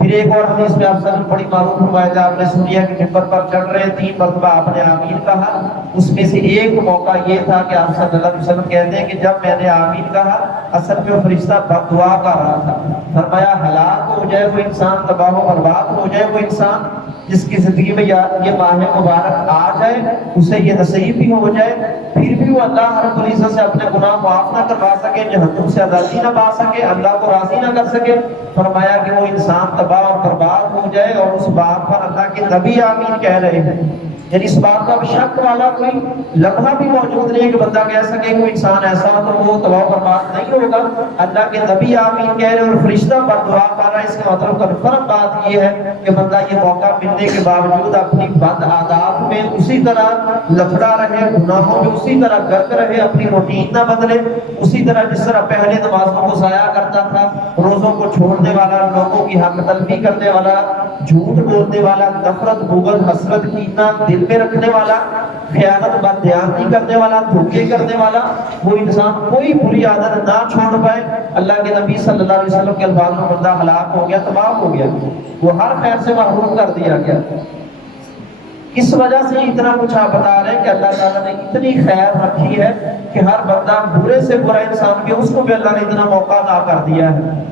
پھر ایک اور حدیث میں آپ نے بڑی معروف فرمایا جب آپ نے سنیا کے ممبر پر چڑھ رہے 3 مرتبہ آپ نے آمین کہا. اس میں سے ایک موقع یہ تھا کہ آپ صلی اللہ علیہ وسلم کہتے ہیں کہ جب میں نے آمین کہا اصل میں وہ فرشتہ بد دعا کر رہا تھا. فرمایا ہلاک ہو جائے وہ انسان، تباہ و برباد ہو جائے وہ انسان جس کی زندگی میں یہ ماہ مبارک آ جائے، اسے یہ نصیب بھی ہو جائے، پھر بھی وہ اللہ رب العزت سے اپنے گناہ معاف نہ کروا سکے، جہنم سے آزادی نہ پا سکے، اللہ کو راضی نہ کر سکے. فرمایا کہ وہ انسان تباہ اور برباد ہو جائے. اور اس بات پر اللہ کے نبی آمین کہہ رہے ہیں، یعنی اس بات کا شک والا کوئی لمحہ بھی موجود نہیں کہ بندہ کہہ سکے کوئی انسان ایسا ہو تو وہ تباہ و برباد نہیں ہوگا. اللہ کے نبی آمین کہہ رہے اور فرشتہ بد دعا کر رہا ہے. اس کا مطلب کنفرم بات یہ ہے کہ بندہ یہ موقع ملنے کے باوجود اپنی بد عادات میں اسی طرح لفڑا رہے، گناہوں میں اسی طرح گرک رہے، اپنی روٹین نہ بدلے، اسی طرح جس طرح پہلے نمازوں کو ضائع کرتا تھا، روزوں کو چھوڑنے والا، لوگوں کی حق تلفی کرنے والا، جھوٹ بولنے والا، نفرت بغض حسرت کینہ دل میں رکھنے والا، خیانت بددیانتی کرنے والا، دھوکے کرنے والا، وہ انسان کوئی بری عادت نہ چھوڑ پائے. اللہ کے نبی صلی اللہ علیہ وسلم کے الفاظ میں بندہ ہلاک ہو گیا، تباہ ہو گیا، وہ ہر خیر سے محروم کر دیا گیا. اس وجہ سے اتنا کچھ آپ بتا رہے ہیں کہ اللہ تعالیٰ نے اتنی خیر رکھی ہے کہ ہر بندہ برے سے برا انسان بھی اس کو بھی اللہ نے اتنا موقع عطا کر دیا ہے.